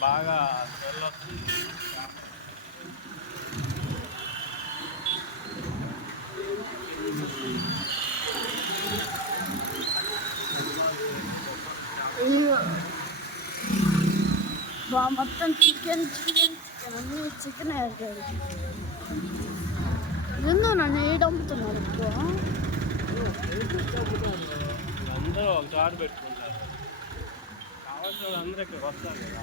బాగా. బా మొత్తం చికెన్ చికెన్ చికెన్. అన్ని చికెన్ వేసాడు ఎందుకు నన్ను ఏడు అమ్ముతున్నారు ఎక్కువ అందరూ ఒక చోట పెట్టుకుంటారు. కావాల్సిన అందరూ ఇక్కడికి వస్తారు కదా.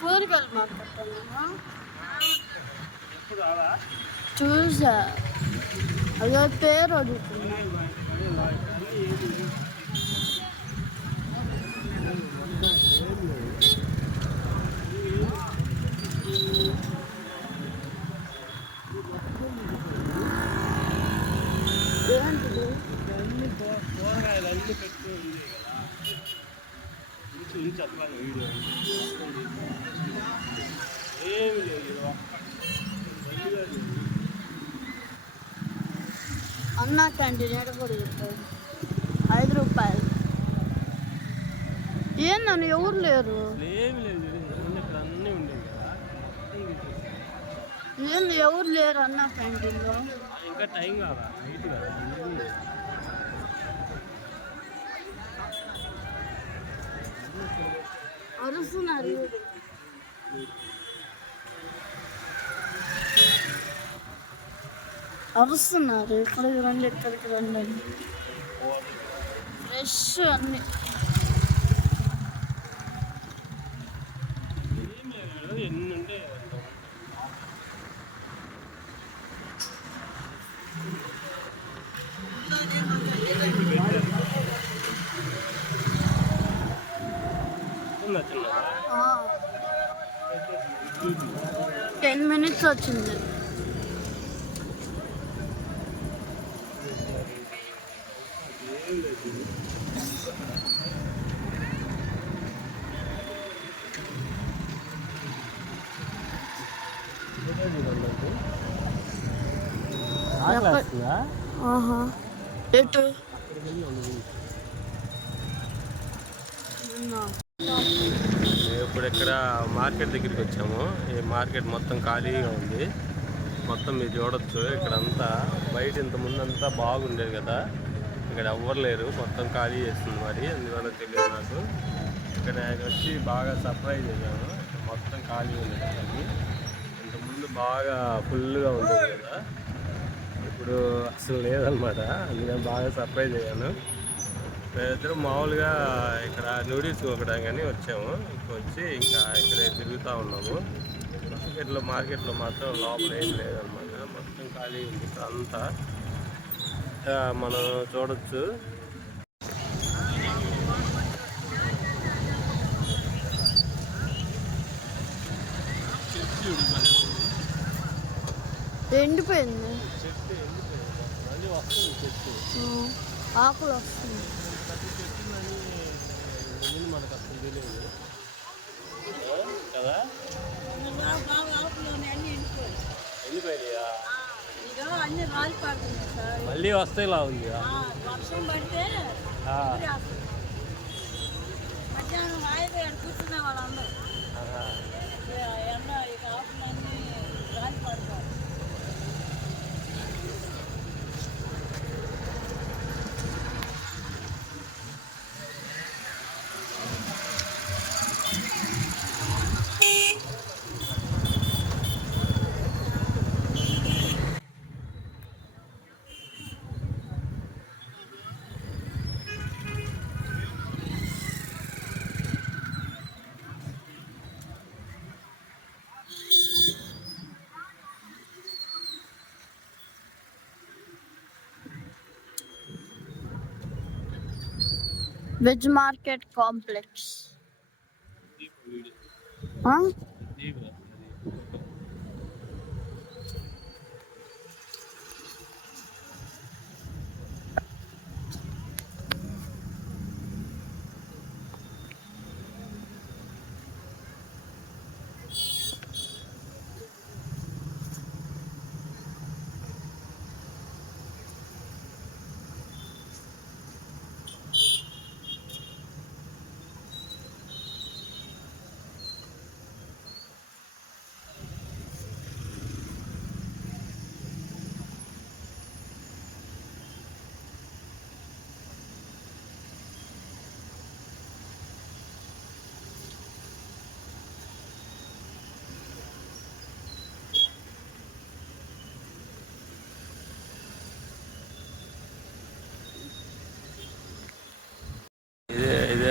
కూరగాయలు రాలా చూసా అదే పేరు అడుగుతున్నా ఏంటిది అన్ని కూ- కూరగాయలు అన్ని పెట్టి ఉంది కదా చెప్పలేదు వీడియో ఏమి లేదు అన్నా క్యాంటీన్ ఎక్కడ కూడా చెప్పారు ఐదు రూపాయలు. ఏం నన్ను ఎవరు లేరు? ఏమి లేదు అన్నీ ఉండేవి ఏం ఎవరు లేరు అన్నా క్యాంటీన్లో? ఇంకా టైం కాదా? నైట్ కదా. అన్నీ అరుస్తున్నారు అరుస్తున్నారు ఇక్కడికి రండి ఇక్కడికి రండి అని ఫ్రెష్ అన్ని ఏమి లేదు ఎన్ని ఉంటే అంత. చిన్న చిన్నదా టెన్ మినిట్స్ వచ్చింది. ఆహా. ఎటు. ఇక్కడ మార్కెట్ దగ్గరికి వచ్చాము. ఈ మార్కెట్ మొత్తం ఖాళీగా ఉంది. మొత్తం మీరు చూడొచ్చు. ఇక్కడంతా బయట ఇంత ముందంతా బాగుండేది కదా. ఇక్కడ ఎవ్వరు లేరు. మొత్తం ఖాళీ చేస్తుంది మరి. అందువల్ల తెలియదు నాకు. ఇక్కడ వచ్చి బాగా సర్ప్రైజ్ అయ్యాను. మొత్తం ఖాళీ ఉంది ఇంతకుముందు బాగా ఫుల్గా ఉండేది కదా. ఇప్పుడు అసలు లేదనమాట అందుకని బాగా సర్ప్రైజ్ అయ్యాను. మేమిద్దరు మామూలుగా ఇక్కడ నూడిల్స్ కొనడానికి వచ్చాము. ఇంక వచ్చి ఇంకా ఇక్కడ తిరుగుతూ ఉన్నాము. మార్కెట్లో మార్కెట్లో మాత్రం లోపల ఏం లేదనమాట. మొత్తం ఖాళీ ఉంది ఇక్కడ అంతా. మనం చూడొచ్చు. ఎండిపోయింది. చెట్టు ఎండిపోయింది. మళ్ళీ వస్తుంది చెట్టు. ఆ, ఆకులు వస్తుంది ప్రతి చెట్టుందని ముందు మనకు అసలు తెలియదు కదా సార్ మళ్ళీ వస్తే ఇలా ఉంది వర్షం పడితే ఆ, Veg Market Complex. Huh?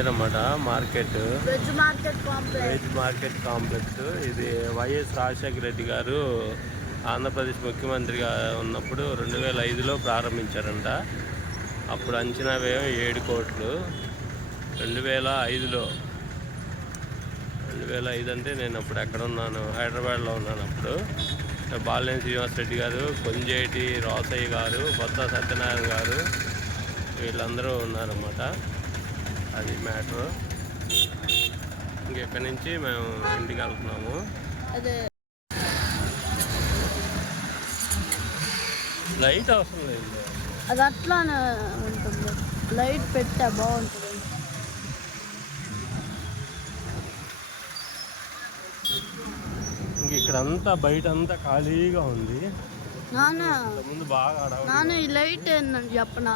ఇదే ఇదేనమాట market. Veg market complex. Veg market complex. ఇది వైఎస్ రాజశేఖర రెడ్డి గారు ఆంధ్రప్రదేశ్ ముఖ్యమంత్రిగా ఉన్నప్పుడు రెండు వేల ఐదులో ప్రారంభించారంట. అప్పుడు అంచనా వ్యయం ఏడు కోట్లు. రెండు వేల ఐదులో రెండు వేల ఐదు అంటే నేను అప్పుడు ఎక్కడ ఉన్నాను? హైదరాబాద్లో ఉన్నాను అప్పుడు. బాలినేని శ్రీనివాసరెడ్డి గారు కొంజేటి రోసయ్య గారు బొత్స సత్యనారాయణ గారు వీళ్ళందరూ ఉన్నారన్నమాట. అది మ్యాటర్. ఇంకెక్కడి నుంచి మేము ఇంటికి వెళ్తున్నాము. లైట్ అవసరం లేదు. అది అట్లానే ఉంటుంది. లైట్ పెట్టా బాగుంటుంది. ఇంక ఇక్కడ అంతా బయట అంతా ఖాళీగా ఉంది. నాన్న ముందు బాగా నాన్న ఈ లైట్ ఏంటని చెప్పనా?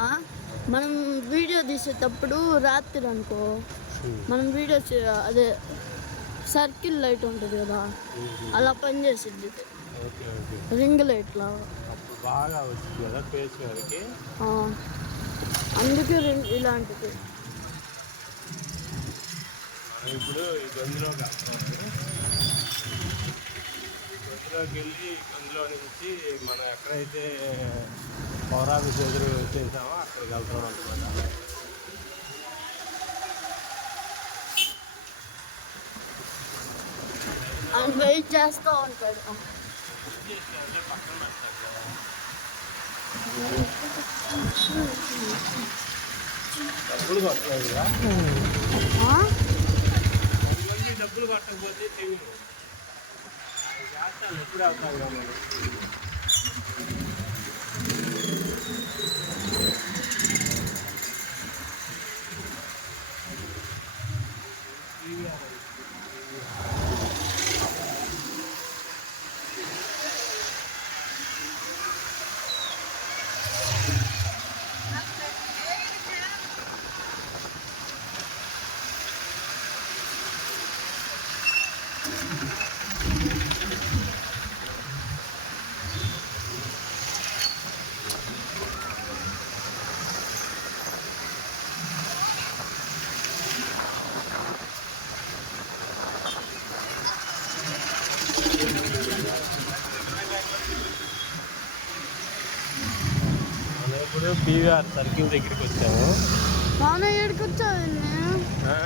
మనం వీడియో తీసేటప్పుడు రాత్రి అనుకో మనం వీడియో అదే సర్కిల్ లైట్ ఉంటుంది కదా అలా పనిచేసింది రింగ్ లైట్ లా. అప్పుడు బాగా కదా ఫేస్. అందుకే రింగ్ ఇలాంటిది. ఇప్పుడు గందులోకి వెళ్ళి గందులో నుంచి మనం ఎక్కడైతే పౌరాఫీస్ ఎదురు చేసామో అక్కడికి వెళ్తున్నాం అనమాట ఆయన వెయిట్ చేస్తూ ఉంటాడు. డబ్బులు కట్టలేదు డబ్బులు కట్టకపోతే చెయ్యను చేస్తాను ఎప్పుడు ఇప్పుడు పీవీఆర్ సర్కిల్ దగ్గరికి వచ్చాము. నాన్న ఏడుకు వచ్చావు ఆ?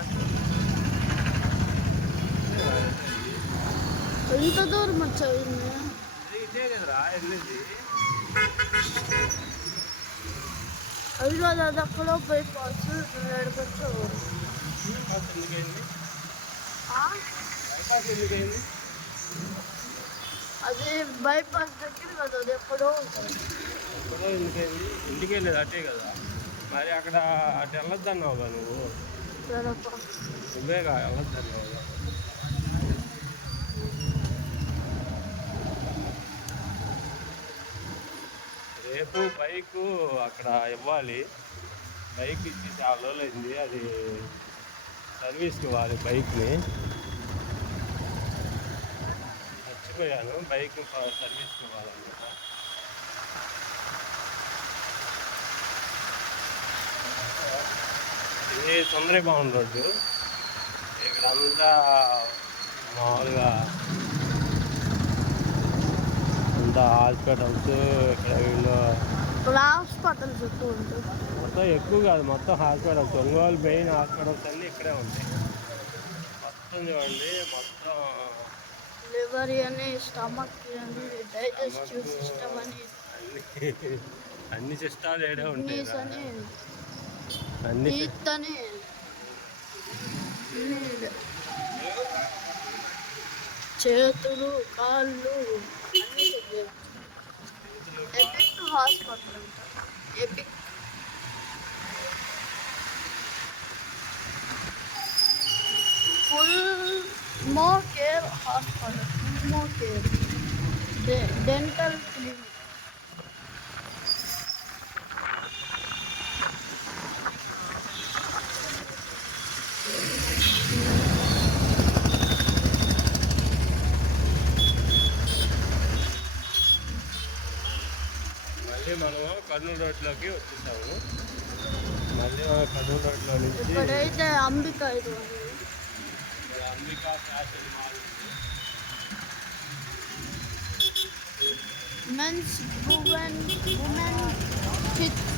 ఎంత దూరం వచ్చావు వెళ్ళేది. అది అక్కడ బైపాస్ ఎందుకైంది? అది బైపాస్ దగ్గర కదా అది ఎక్కడో ఉంటుంది. ఇంటికి వెళ్ళేది అటే కదా. మరి అక్కడ అటు వెళ్ళొద్దు అన్నావుగా నువ్వు. నువ్వేగా వెళ్ళొద్దు అన్నావుగా రేపు బైక్ అక్కడ ఇవ్వాలి. బైక్ ఇచ్చి చాలా రోజులైంది. అది సర్వీస్కి ఇవ్వాలి బైక్ని. మర్చిపోయాను. బైక్ సర్వీస్కి ఇవ్వాలన్నమాట. ఇది తొందర భవన్ రోడ్డు ఇక్కడంతా మామూలుగా అంతా హాస్పిటల్స్ ఇక్కడ వీళ్ళు ఇప్పుడు హాస్పిటల్ చుట్టూ ఉంటుంది మొత్తం ఎక్కువ కాదు మొత్తం హాస్పిటల్స్. ఒంగోలు మెయిన్ హాస్పిటల్స్ అన్నీ ఇక్కడే ఉంటాయి. మొత్తం చూడండి మొత్తం లివర్ అని స్టమక్ అని డైజెస్టివ్ సిస్టమ్ అని అన్ని అన్ని సిస్టాలు ఏడే ఉంటాయి నీస్ చేతులు కాళ్ళు Epic hospital Epic full Mo Care hospital Mo Care dental clinic మళ్ళీ మనం కర్నూలు రోడ్లోకి వచ్చేసాము మళ్ళీ మనం కర్నూలు రోడ్లో నుంచి ఇప్పుడైతే అంబిక ఇది Ambika fashion mall. Men's women women kids